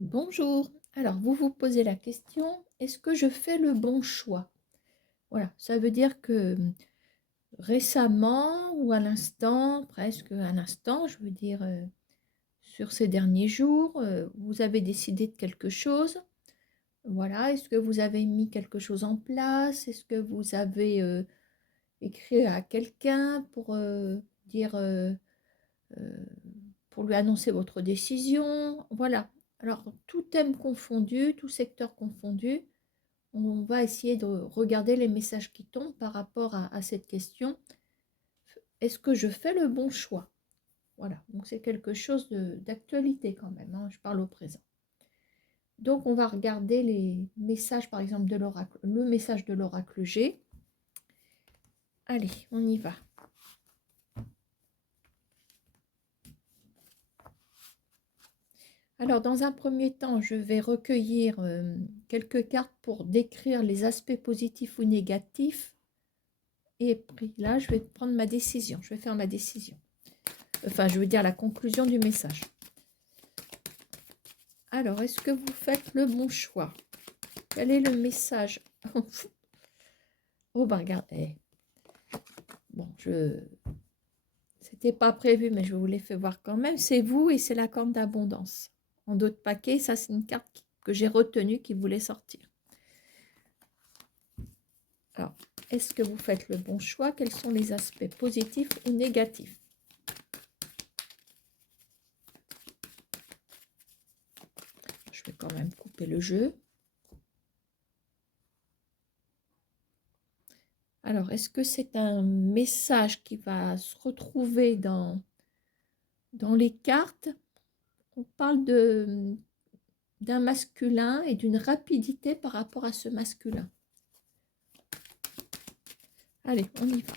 Bonjour. Alors, vous vous posez la question, est-ce que je fais le bon choix? Voilà, ça veut dire que récemment ou à l'instant, presque à l'instant, je veux dire, sur ces derniers jours, vous avez décidé de quelque chose. Voilà, est-ce que vous avez mis quelque chose en place? Est-ce que vous avez écrit à quelqu'un pour dire, heu, pour lui annoncer votre décision? Voilà. Alors, tout thème confondu, tout secteur confondu, on va essayer de regarder les messages qui tombent par rapport à cette question. Est-ce que je fais le bon choix? Voilà, donc c'est quelque chose d'actualité quand même, hein, je parle au présent. Donc on va regarder les messages, par exemple, de l'oracle, le message de l'oracle G. Allez, on y va. Alors, dans un premier temps, je vais recueillir quelques cartes pour décrire les aspects positifs ou négatifs. Et puis là, je vais prendre ma décision. Je vais faire ma décision. Enfin, je veux dire la conclusion du message. Alors, est-ce que vous faites le bon choix? Quel est le message? Oh, bah regardez. Bon, c'était pas prévu, mais je vous l'ai fait voir quand même. C'est vous et c'est la corne d'abondance. En d'autres paquets, ça c'est une carte que j'ai retenue qui voulait sortir. Alors, est-ce que vous faites le bon choix? Quels sont les aspects positifs ou négatifs? Je vais quand même couper le jeu. Alors, est-ce que c'est un message qui va se retrouver dans les cartes? On parle d'un masculin et d'une rapidité par rapport à ce masculin. Allez, on y va.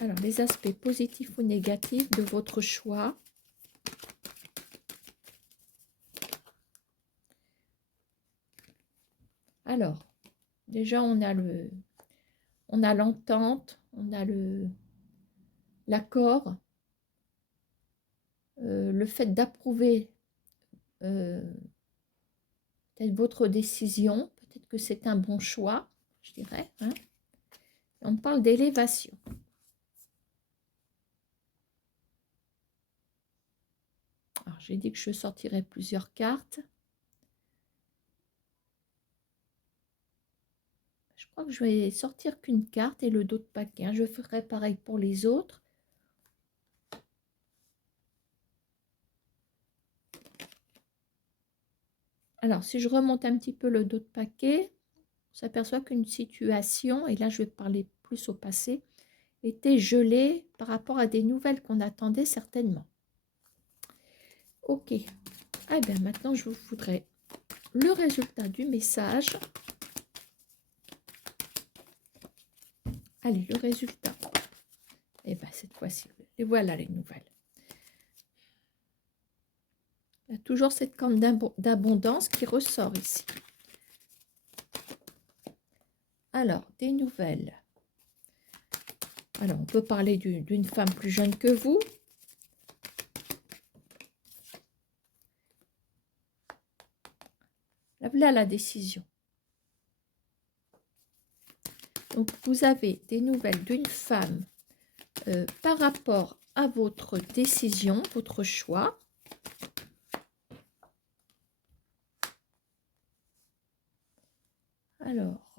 Alors, les aspects positifs ou négatifs de votre choix. Alors, déjà, on a l'entente, on a l'accord, le fait d'approuver peut-être votre décision, peut-être que c'est un bon choix, je dirais. Hein. On parle d'élévation. Alors, j'ai dit que je sortirais plusieurs cartes. Je crois que je vais sortir qu'une carte et le dos de paquet. Hein. Je ferai pareil pour les autres. Alors, si je remonte un petit peu le dos de paquet, on s'aperçoit qu'une situation, et là je vais parler plus au passé, était gelée par rapport à des nouvelles qu'on attendait certainement. Ok, eh bien maintenant je vous voudrais le résultat du message. Allez, le résultat. Et bien cette fois-ci, et voilà les nouvelles. Il y a toujours cette corne d'abondance qui ressort ici. Alors, des nouvelles. Alors, on peut parler d'une femme plus jeune que vous. Là, la décision. Donc, vous avez des nouvelles d'une femme par rapport à votre décision, votre choix. Alors,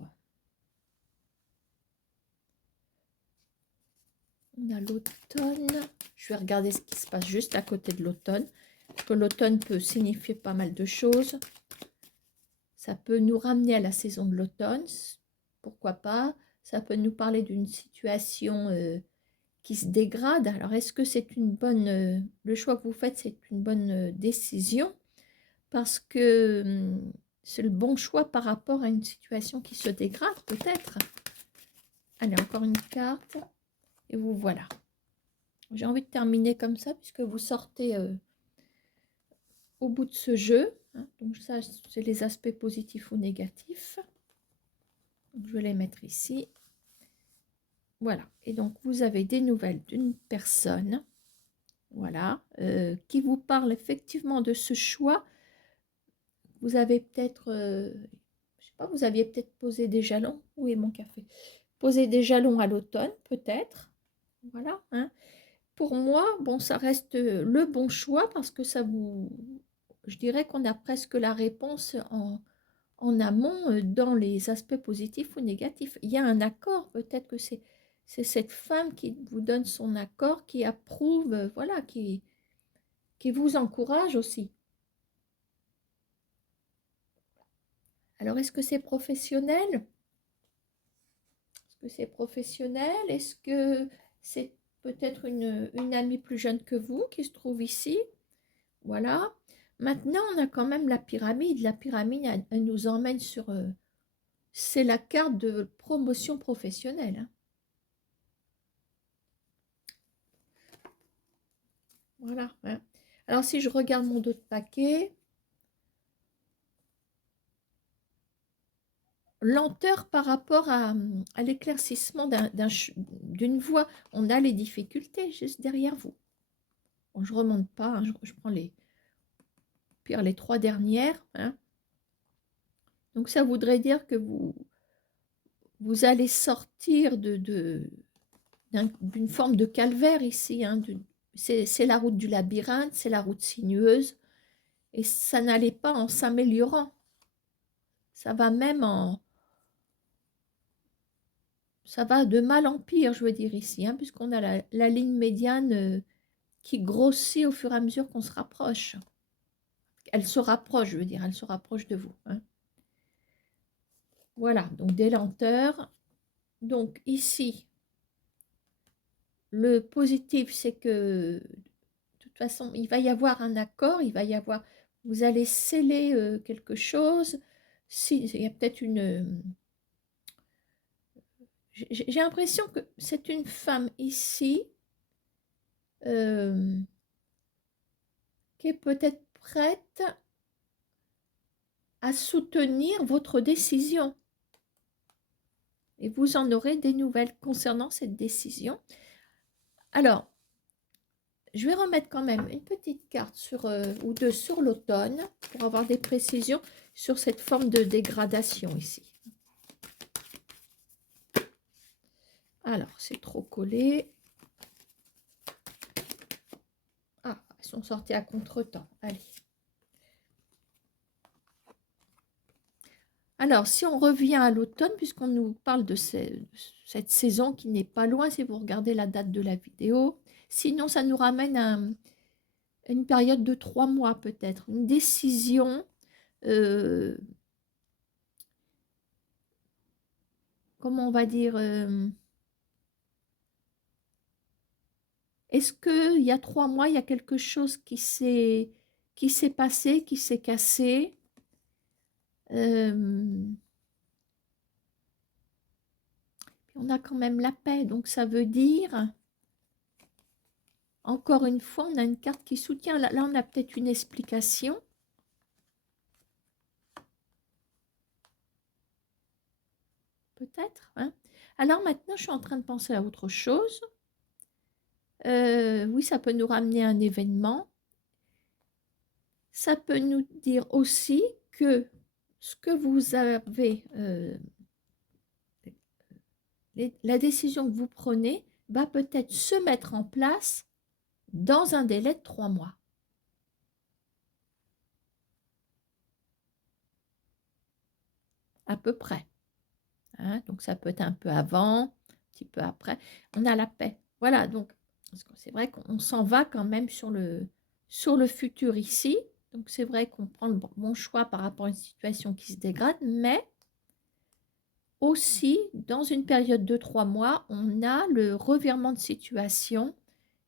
on a l'automne. Je vais regarder ce qui se passe juste à côté de l'automne. Parce que l'automne peut signifier pas mal de choses. Ça peut nous ramener à la saison de l'automne. Pourquoi pas? Ça peut nous parler d'une situation qui se dégrade. Alors, est-ce que c'est une bonne... le choix que vous faites, c'est une bonne décision? Parce que c'est le bon choix par rapport à une situation qui se dégrade, peut-être. Allez, encore une carte. Et vous voilà. J'ai envie de terminer comme ça, puisque vous sortez au bout de ce jeu. Hein. Donc ça, c'est les aspects positifs ou négatifs. Donc, je vais les mettre ici. Voilà. Et donc, vous avez des nouvelles d'une personne, voilà, qui vous parle effectivement de ce choix. Vous avez peut-être, je sais pas, vous aviez peut-être posé des jalons. Où est mon café? Posé des jalons à l'automne, peut-être. Voilà, hein. Pour moi, bon, ça reste le bon choix parce que ça vous, je dirais qu'on a presque la réponse en amont dans les aspects positifs ou négatifs. Il y a un accord, peut-être que c'est cette femme qui vous donne son accord, qui approuve, voilà, qui vous encourage aussi. Alors, est-ce que c'est professionnel? Est-ce que c'est professionnel? Est-ce que c'est peut-être une amie plus jeune que vous qui se trouve ici? Voilà. Maintenant, on a quand même la pyramide. La pyramide, elle nous emmène sur... c'est la carte de promotion professionnelle, hein. Voilà, hein. Alors, si je regarde mon dos de paquet, lenteur par rapport à l'éclaircissement d'une voie. On a les difficultés juste derrière vous. Bon, je ne remonte pas, hein, je prends les 3 dernières, hein. Donc, ça voudrait dire que vous allez sortir d'une forme de calvaire ici, hein, c'est la route du labyrinthe, c'est la route sinueuse, et ça n'allait pas en s'améliorant. Ça va même ça va de mal en pire, je veux dire ici, hein, puisqu'on a la ligne médiane qui grossit au fur et à mesure qu'on se rapproche. Elle se rapproche, je veux dire, elle se rapproche de vous, hein. Voilà, donc des lenteurs. Donc ici, le positif, c'est que de toute façon, il va y avoir un accord, il va y avoir, vous allez sceller quelque chose. Si, il y a peut-être une... j'ai l'impression que c'est une femme ici euh, qui est peut-être prête à soutenir votre décision. Et vous en aurez des nouvelles concernant cette décision. Alors, je vais remettre quand même une petite carte ou deux sur l'automne pour avoir des précisions sur cette forme de dégradation ici. Alors, c'est trop collé. Ah, elles sont sorties à contre-temps. Allez. Alors, si on revient à l'automne, puisqu'on nous parle de cette saison qui n'est pas loin, si vous regardez la date de la vidéo. Sinon, ça nous ramène à une période de 3 mois peut-être. Une décision, comment on va dire, est-ce qu'il y a 3 mois, il y a quelque chose qui s'est passé, qui s'est cassé? On a quand même la paix, donc ça veut dire, encore une fois, on a une carte qui soutient. Là on a peut-être une explication. Peut-être, hein. Alors maintenant, je suis en train de penser à autre chose. Oui, ça peut nous ramener à un événement. Ça peut nous dire aussi que ce que vous avez, la décision que vous prenez va peut-être se mettre en place dans un délai de 3 mois. À peu près, hein. Donc ça peut être un peu avant, un petit peu après. On a la paix. Voilà, donc c'est vrai qu'on s'en va quand même sur le futur ici. Donc c'est vrai qu'on prend le bon choix par rapport à une situation qui se dégrade, mais aussi, dans une période de 3 mois, on a le revirement de situation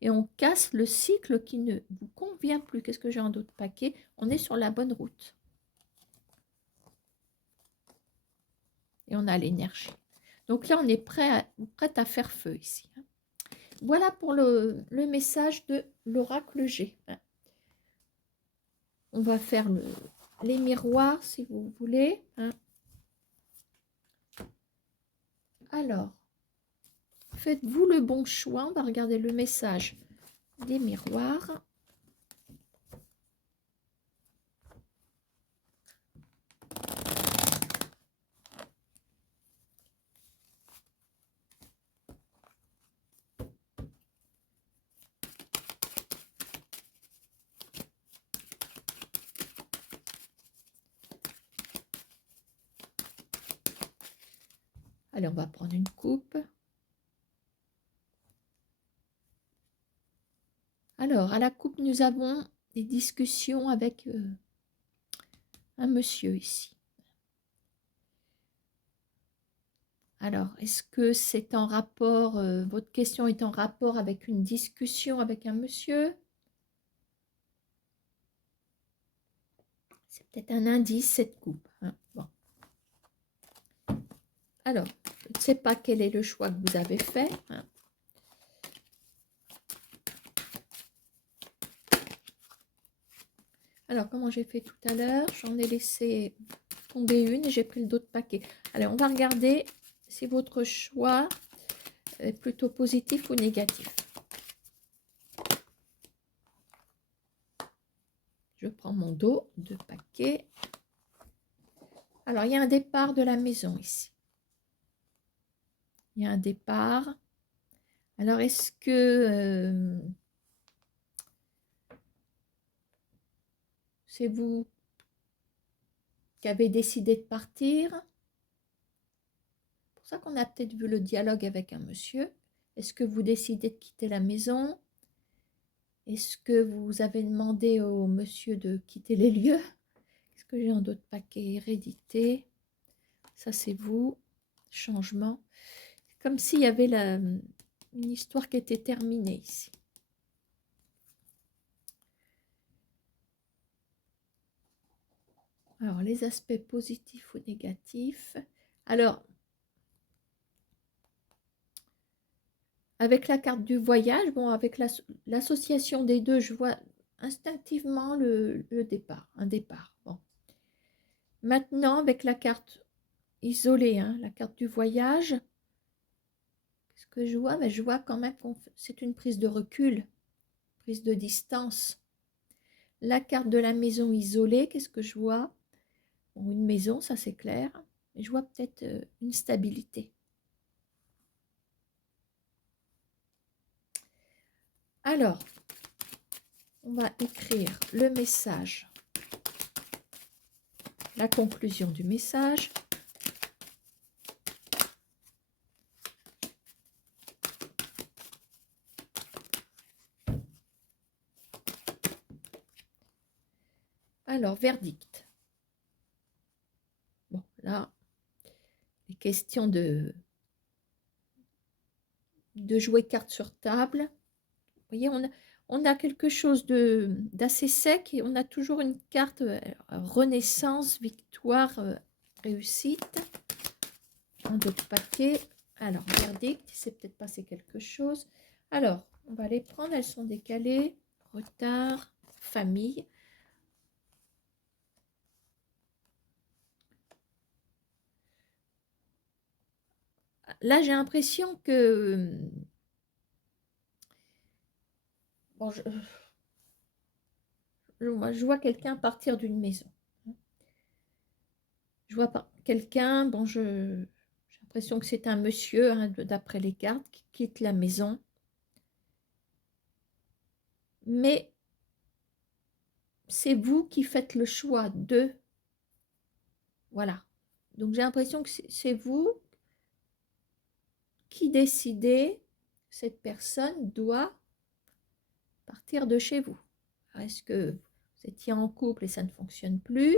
et on casse le cycle qui ne vous convient plus. Qu'est-ce que j'ai en d'autres paquets? On est sur la bonne route. Et on a l'énergie. Donc là, on est prête à faire feu ici. Voilà pour le message de l'oracle G. On va faire les miroirs si vous voulez. Alors, faites-vous le bon choix. On va regarder le message des miroirs. Allez, on va prendre une coupe. Alors, à la coupe, nous avons des discussions avec un monsieur ici. Alors, est-ce que c'est en rapport, votre question est en rapport avec une discussion avec un monsieur? C'est peut-être un indice, cette coupe, hein. Bon. Alors, je ne sais pas quel est le choix que vous avez fait, hein. Alors, comment j'ai fait tout à l'heure? J'en ai laissé tomber une et j'ai pris d'autres paquets. Alors, on va regarder si votre choix est plutôt positif ou négatif. Je prends mon dos, 2 paquets. Alors, il y a un départ de la maison ici. Il y a un départ. Alors, est-ce que c'est vous qui avez décidé de partir? C'est pour ça qu'on a peut-être vu le dialogue avec un monsieur. Est-ce que vous décidez de quitter la maison? Est-ce que vous avez demandé au monsieur de quitter les lieux? Est-ce que j'ai un autre paquet? Hérédité. Ça, c'est vous. Changement. Comme s'il y avait une histoire qui était terminée ici. Alors, les aspects positifs ou négatifs. Alors, avec la carte du voyage, bon, avec l'association des deux, je vois instinctivement le départ, un départ. Bon. Maintenant, avec la carte isolée, hein, la carte du voyage, qu'est-ce que je vois? Ben, je vois quand même que c'est une prise de recul, prise de distance. La carte de la maison isolée, qu'est-ce que je vois? Bon, une maison, ça c'est clair. Mais je vois peut-être une stabilité. Alors, on va écrire le message, la conclusion du message. Alors, verdict. Bon, là, les questions de jouer carte sur table. Vous voyez, on a quelque chose d'assez sec et on a toujours une carte renaissance, victoire, réussite. Un autre paquet. Alors, verdict, il s'est peut-être passé quelque chose. Alors, on va les prendre, elles sont décalées. Retard, famille. Là, j'ai l'impression que... Bon, je vois quelqu'un partir d'une maison. Je vois pas quelqu'un, bon, j'ai l'impression que c'est un monsieur, hein, d'après les cartes, qui quitte la maison. Mais c'est vous qui faites le choix de... Voilà. Donc j'ai l'impression que c'est vous qui décidez, cette personne doit partir de chez vous. Est-ce que vous étiez en couple et ça ne fonctionne plus?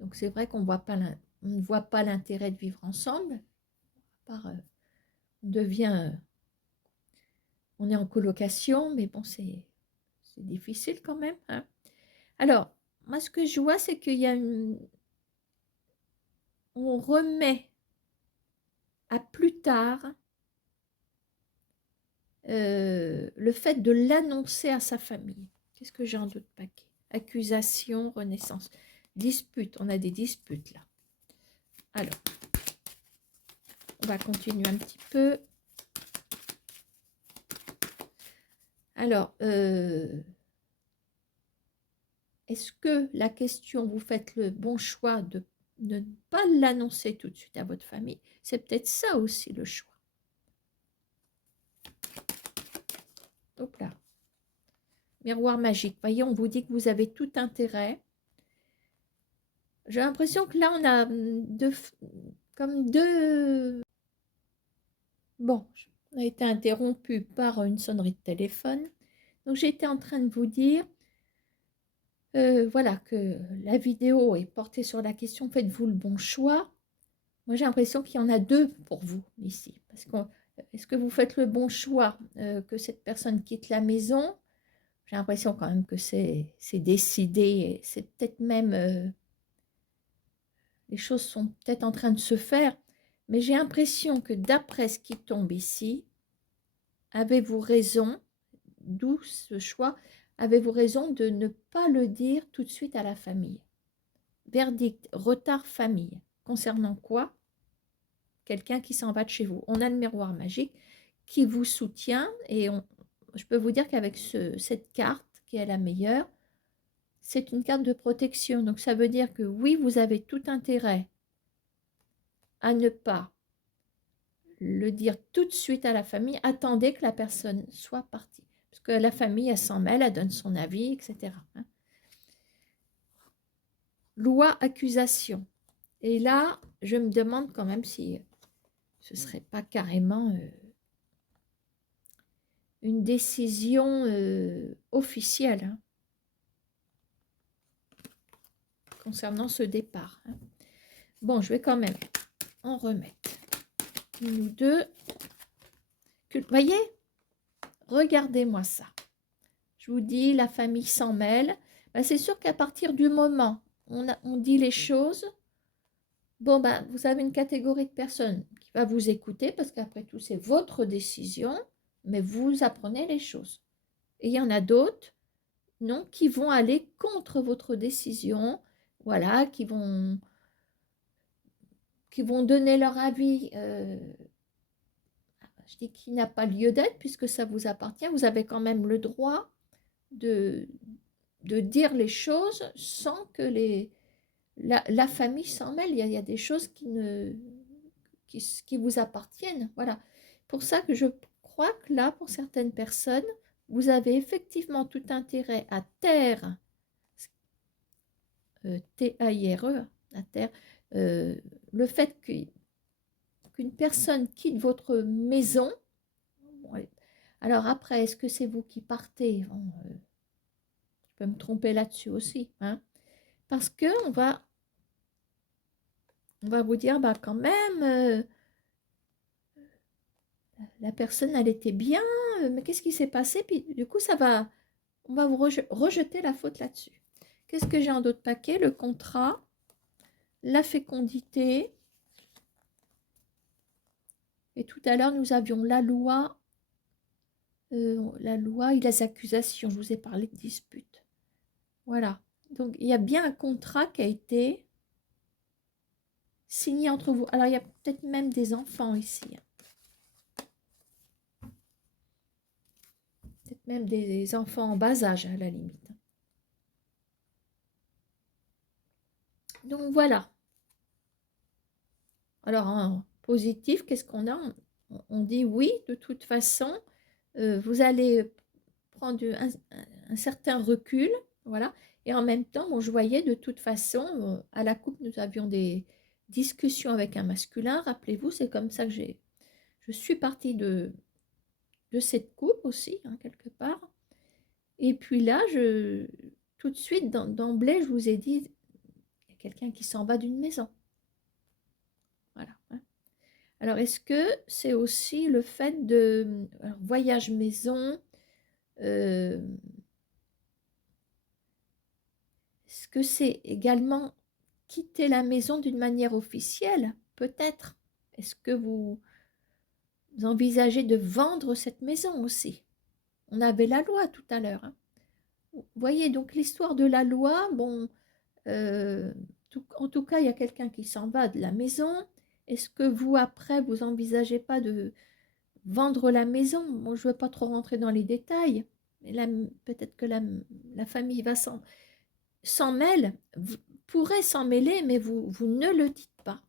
Donc c'est vrai qu'on ne voit pas l'intérêt de vivre ensemble. On devient, on est en colocation, mais bon, c'est difficile quand même, hein. Alors, moi ce que je vois, c'est qu'il y a on remet à plus tard le fait de l'annoncer à sa famille. Qu'est-ce que j'ai en d'autres paquets? Accusation, renaissance, dispute. On a des disputes là. Alors, On va continuer un petit peu. Alors, est-ce que la question, vous faites le bon choix de ne pas l'annoncer tout de suite à votre famille? C'est peut-être ça aussi le choix. Hop là. Miroir magique. Voyez, on vous dit que vous avez tout intérêt. J'ai l'impression que là, on a comme deux... Bon, on a été interrompu par une sonnerie de téléphone. Donc, j'étais en train de vous dire, voilà, que la vidéo est portée sur la question, faites-vous le bon choix? Moi, j'ai l'impression qu'il y en a deux pour vous ici. Parce que, est-ce que vous faites le bon choix que cette personne quitte la maison? J'ai l'impression quand même que c'est décidé. C'est peut-être même... les choses sont peut-être en train de se faire. Mais j'ai l'impression que d'après ce qui tombe ici, avez-vous raison, d'où ce choix, avez-vous raison de ne pas le dire tout de suite à la famille? Verdict, retard famille. Concernant quoi? Quelqu'un qui s'en va de chez vous. On a le miroir magique qui vous soutient et je peux vous dire qu'avec cette carte qui est la meilleure, c'est une carte de protection. Donc ça veut dire que oui, vous avez tout intérêt à ne pas le dire tout de suite à la famille. Attendez que la personne soit partie. Parce que la famille, elle s'en mêle, elle donne son avis, etc. Loi, accusation. Et là, je me demande quand même si ce ne serait pas carrément une décision officielle concernant ce départ. Bon, je vais quand même en remettre une ou deux. Voyez, regardez-moi ça. Je vous dis, la famille s'en mêle. Ben, c'est sûr qu'à partir du moment où on dit les choses, bon, ben, vous avez une catégorie de personnes qui va vous écouter parce qu'après tout, c'est votre décision, mais vous apprenez les choses. Et il y en a d'autres, non, qui vont aller contre votre décision, voilà, qui vont donner leur avis. Je dis qu'il n'a pas lieu d'être puisque ça vous appartient. Vous avez quand même le droit de dire les choses sans que la famille s'en mêle. Il y a des choses qui vous appartiennent. Voilà. Pour ça que je crois que là, pour certaines personnes, vous avez effectivement tout intérêt à taire, T-A-I-R-E, à taire, le fait qu'une personne quitte votre maison. Bon, alors après, est-ce que c'est vous qui partez? Bon, je peux me tromper là-dessus aussi, hein, parce qu'on va vous dire, bah quand même, la personne, elle était bien, mais qu'est-ce qui s'est passé? Puis du coup, on va vous rejeter la faute là-dessus. Qu'est-ce que j'ai en d'autres paquets? Le contrat, la fécondité. Et tout à l'heure, nous avions la loi et les accusations. Je vous ai parlé de dispute. Voilà. Donc, il y a bien un contrat qui a été signé entre vous. Alors, il y a peut-être même des enfants ici. Peut-être même des enfants en bas âge, à la limite. Donc, voilà. Alors, en positif, qu'est-ce qu'on a? On dit oui, de toute façon, vous allez prendre un certain recul, voilà. Et en même temps, bon, je voyais de toute façon, à la coupe, nous avions des discussions avec un masculin. Rappelez-vous, c'est comme ça que je suis partie de cette coupe aussi, hein, quelque part. Et puis là, tout de suite, d'emblée, je vous ai dit, il y a quelqu'un qui s'en va d'une maison. Voilà. Hein. Alors, est-ce que c'est aussi le fait de voyage maison, est-ce que c'est également quitter la maison d'une manière officielle? Peut-être. Est-ce que vous envisagez de vendre cette maison aussi? On avait la loi tout à l'heure. Hein. Vous voyez, donc l'histoire de la loi, bon, en tout cas, il y a quelqu'un qui s'en va de la maison Est-ce que vous, après, vous envisagez pas de vendre la maison? Bon, je ne veux pas trop rentrer dans les détails, mais là, peut-être que la famille va s'en mêle, pourrait s'en mêler, mais vous ne le dites pas.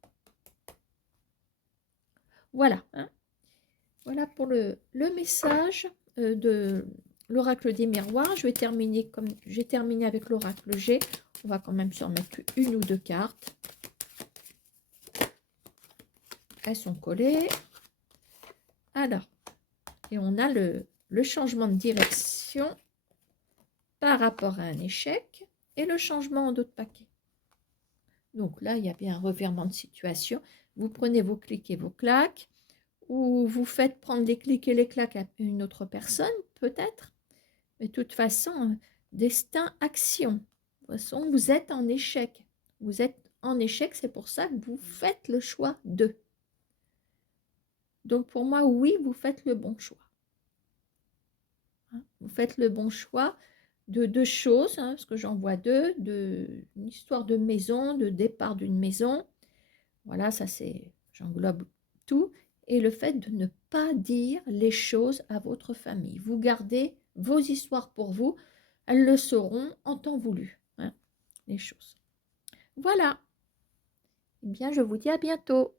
Voilà, hein. Voilà pour le message de l'oracle des miroirs. Je vais terminer comme j'ai terminé avec l'oracle G. On va quand même s'en mettre une ou deux cartes. Elles sont collées. Alors, et on a le changement de direction par rapport à un échec et le changement en dos de paquet. Donc là, il y a bien un revirement de situation. Vous prenez vos clics et vos claques, ou vous faites prendre les clics et les claques à une autre personne, peut-être. Mais de toute façon, destin, action. De toute façon, vous êtes en échec. Vous êtes en échec, c'est pour ça que vous faites le choix de. Donc pour moi, oui, vous faites le bon choix. Vous faites le bon choix de deux choses, parce que j'en vois deux, une histoire de maison, de départ d'une maison. Voilà, ça c'est, j'englobe tout. Et le fait de ne pas dire les choses à votre famille. Vous gardez vos histoires pour vous. Elles le sauront en temps voulu, les choses. Voilà. Eh bien, je vous dis à bientôt.